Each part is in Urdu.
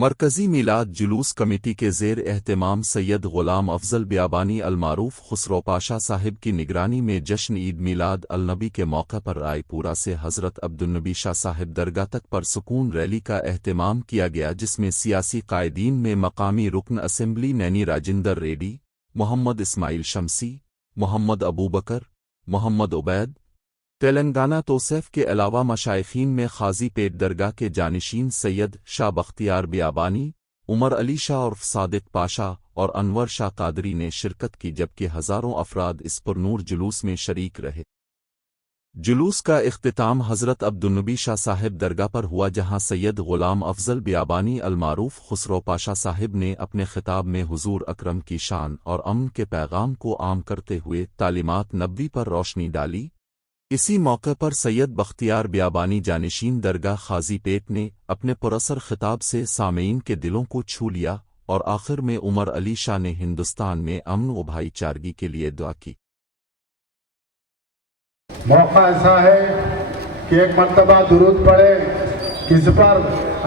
مرکزی میلاد جلوس کمیٹی کے زیر اہتمام سید غلام افضل بیابانی المعروف خسرو پاشا صاحب کی نگرانی میں جشن عید میلاد النبی کے موقع پر رائے پورہ سے حضرت عبدالنبی شاہ صاحب درگاہ تک پرسکون ریلی کا اہتمام کیا گیا، جس میں سیاسی قائدین میں مقامی رکن اسمبلی نینی راجندر ریڈی، محمد اسماعیل شمسی، محمد ابوبکر، محمد عبید تلنگانہ توصیف کے علاوہ مشائخین میں قاضی پیٹ درگاہ کے جانشین سید شاہ بختیار بیابانی، عمر علی شاہ عرف صادق پاشا اور انور شاہ قادری نے شرکت کی، جبکہ ہزاروں افراد اس پرنور جلوس میں شریک رہے۔ جلوس کا اختتام حضرت عبدالنبی شاہ صاحب درگاہ پر ہوا، جہاں سید غلام افضل بیابانی المعروف خسرو پاشا صاحب نے اپنے خطاب میں حضور اکرم کی شان اور امن کے پیغام کو عام کرتے ہوئے تعلیمات نبوی پر روشنی ڈالی۔ اسی موقع پر سید بختیار بیابانی جانشین درگاہ قاضی پیٹ نے اپنے پراثر خطاب سے سامعین کے دلوں کو چھو لیا، اور آخر میں عمر علی شاہ نے ہندوستان میں امن و بھائی چارگی کے لیے دعا کی۔ موقع ایسا ہے کہ ایک مرتبہ درود پڑھے کس پر؟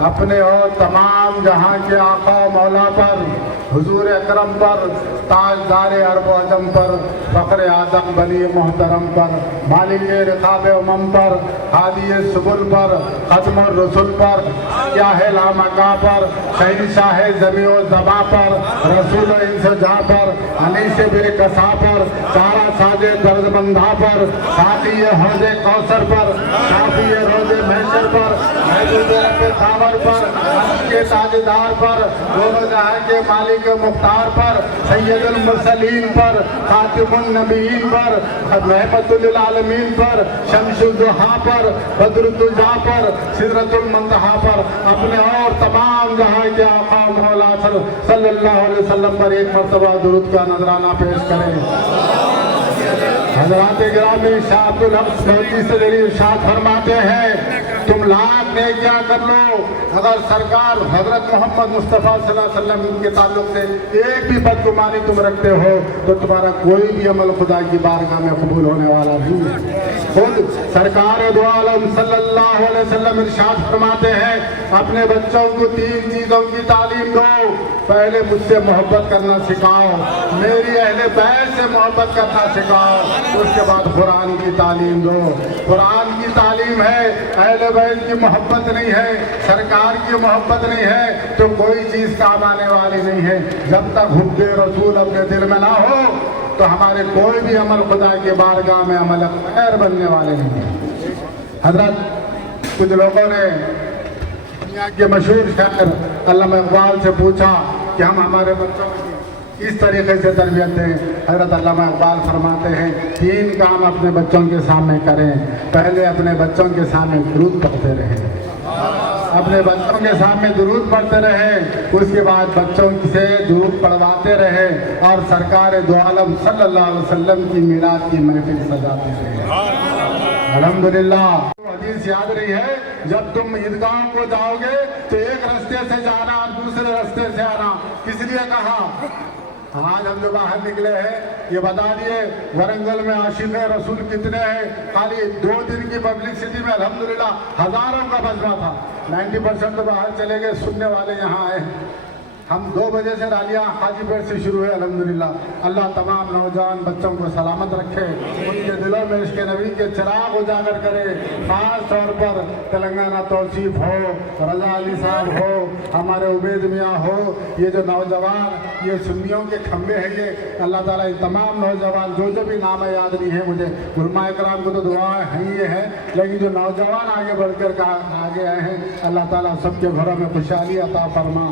اپنے اور تمام جہاں کے آقا و مولا پر، حضور اکرم پر، تاجدار عرب و عجم پر، فخر اعظم بنی محترم پر، مالک رقاب امم پر، ہادی سبل پر، ختم الرسل پر، کیاہ لامکا پر، شہنشاہ زمین و زباں پر، رسول انس جہاں پر، انیس بے کسا پر، تارا ساز درد مندہ پر، ساتھی حوض کوثر پر، شافی روز محشر پر، محبوب رب خاور پر، عرش کے تاجدار پر، دونوں جہاں کے مالک مختار پر، سید المرسلین پر، خاتم النبیین پر، رحمت للعالمین پر، شمس الضحیٰ پر، بدر الدجا پر، سدرۃ المنتہا پر، اپنے اور تمام جہاں کے آقا مولا صلی اللہ علیہ وسلم پر ایک مرتبہ درود کا نذرانہ پیش کریں۔ حضرات گرامی، شاہ عبدالحق سعودی سے ارشاد فرماتے ہیں، تم لاکھ نیکیاں کر لو، اگر سرکار حضرت محمد مصطفیٰ صلی اللہ علیہ وسلم کے تعلق سے ایک بھی بدگمانی تم رکھتے ہو تو تمہارا کوئی بھی عمل خدا کی بارگاہ میں قبول ہونے والا نہیں ہے۔ خود سرکار دو عالم صلی اللہ علیہ وسلم ارشاد فرماتے ہیں، اپنے بچوں کو 3 چیزوں کی تعلیم دو، پہلے مجھ سے محبت کرنا سکھاؤ، میری اہل بیت سے محبت کرنا سکھاؤ، اس کے بعد قرآن کی تعلیم دو۔ قرآن کی تعلیم ہے، اہل بیت کی محبت نہیں ہے، سرکار کی محبت نہیں ہے تو کوئی چیز کام آنے والی نہیں ہے۔ جب تک حب رسول اپنے دل میں نہ ہو تو ہمارے کوئی بھی عمل خدا کے بارگاہ میں عمل خیر بننے والے نہیں ہیں۔ حضرت کچھ لوگوں نے دنیا کے مشہور شاعر علامہ اقبال سے پوچھا کہ ہم ہمارے بچوں کی اس طریقے سے تربیت دیں۔ حضرت علامہ اقبال فرماتے ہیں 3 کام اپنے بچوں کے سامنے کریں۔ پہلے اپنے بچوں کے سامنے درود پڑھتے رہیں، اپنے بچوں کے سامنے درود پڑھتے رہیں، اس کے بعد بچوں سے درود پڑھواتے رہیں، اور سرکار دو عالم صلی اللہ علیہ وسلم کی میلاد کی محفل سجاتے رہیں۔ الحمدللہ حدیث یاد رہی ہے، جب تم عیدگاہوں کو جاؤ گے تو ایک رستے سے جانا اور دوسرے رستے سے آنا۔ کس لیے کہا؟ آج ہم جو باہر نکلے ہیں یہ بتا دیے ورنگل میں عاشق رسول کتنے ہیں؟ خالی 2 دن کی پبلسٹی میں الحمدللہ ہزاروں کا مجمع تھا، 90% تو باہر چلے گئے، سننے والے یہاں آئے۔ ہم 2 بجے سے رالیاں حاجی پیٹ سے شروع ہے الحمدللہ۔ اللہ تمام نوجوان بچوں کو سلامت رکھے، ان کے دلوں میں عشق نبی کے چراغ اجاگر کرے۔ خاص طور پر تلنگانہ توصیف ہو، رضا علی صاحب ہو، ہمارے عبید میاں ہو، یہ جو نوجوان یہ سنیوں کے کھمبے ہیں، یہ اللہ تعالیٰ تمام نوجوان جو بھی نام یاد نہیں ہے مجھے، علماء کرام کو تو دعائیں ہیں یہ ہیں، لیکن جو نوجوان آگے بڑھ کر آگے آئے ہیں اللہ تعالیٰ سب کے گھروں میں خوشحالی عطا فرما،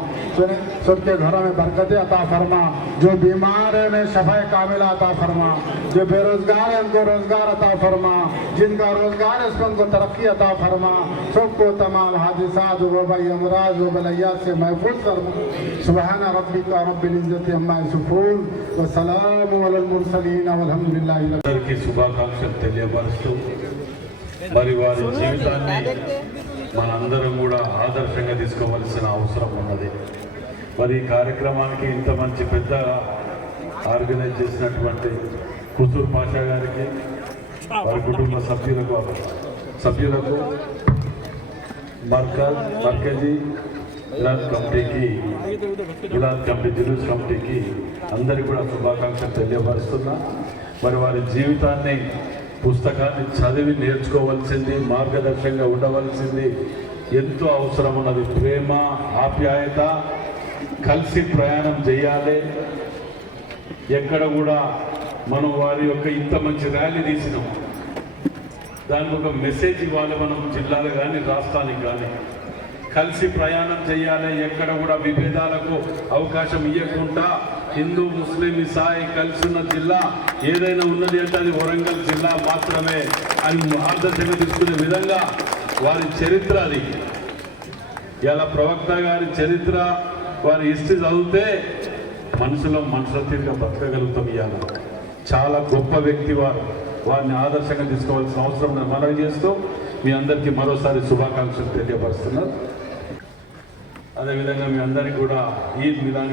سب کے گھروں میں برکتیں عطا فرما، جو بیمار ہیں انہیں شفا کاملہ عطا فرما، جو بے روزگار ہیں ان کو روزگار عطا فرما، جن کا روزگار ہے اس کو ان کو ترقی عطا فرما، سب کو تمام حادثات و وبائی امراض و بلیات سے محفوظ فرما۔ سبحان ربک رب العزت عما یصفون وسلام علی المرسلین والحمدللہ۔ అందరికీ శుభాకాంక్షలు తెలియపరుస్తూ మరి వారి జీవితాన్ని మనందరం కూడా ఆదర్శంగా తీసుకోవాల్సిన అవసరం ఉన్నది। మరి ఈ కార్యక్రమానికి ఇంత మంచి పెద్ద ఆర్గనైజ్ చేసినటువంటి ఖుసూర్ పాషా గారికి, వారి కుటుంబ సభ్యులకు మర్కజీ మిలాద్ కమిటీకి జులూస్ కమిటీకి అందరికీ కూడా శుభాకాంక్షలు తెలియపరుస్తున్నా. మరి వారి జీవితాన్ని పుస్తకాన్ని చదివి నేర్చుకోవాల్సింది, మార్గదర్శకంగా ఉండవలసింది ఎంతో అవసరం ఉన్నది. ప్రేమ, ఆప్యాయత, కలిసి ప్రయాణం చేయాలి. ఎక్కడ కూడా మనం వారి యొక్క ఇంత మంచి ర్యాలీ తీసినాం, దానికి ఒక మెసేజ్ ఇవ్వాలి. మనం జిల్లాలు కానీ రాష్ట్రానికి కానీ కలిసి ప్రయాణం చేయాలి. ఎక్కడ కూడా విభేదాలకు అవకాశం ఇవ్వకుండా హిందూ ముస్లిం ఇసాయి కలిసి ఉన్న జిల్లా ఏదైనా ఉన్నది అంటే అది వరంగల్ జిల్లా మాత్రమే అని మార్గదర్శకంగా తీసుకునే విధంగా వారి చరిత్ర అది. ఇలా ప్రవక్త గారి చరిత్ర, వారి హిస్టరీ చదివితే మనుషుల తీరుగా బతకగలుగుతాం. ఇవాళ చాలా గొప్ప వ్యక్తి వారు. వారిని ఆదర్శంగా తీసుకోవాల్సిన అవసరం మనవి చేస్తూ మీ అందరికీ మరోసారి శుభాకాంక్షలు తెలియపరుస్తున్నారు. అదేవిధంగా మీ అందరికీ కూడా ఈద్ మిలాద్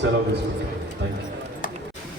సెలవు తీసుకుంటాం. Thank you.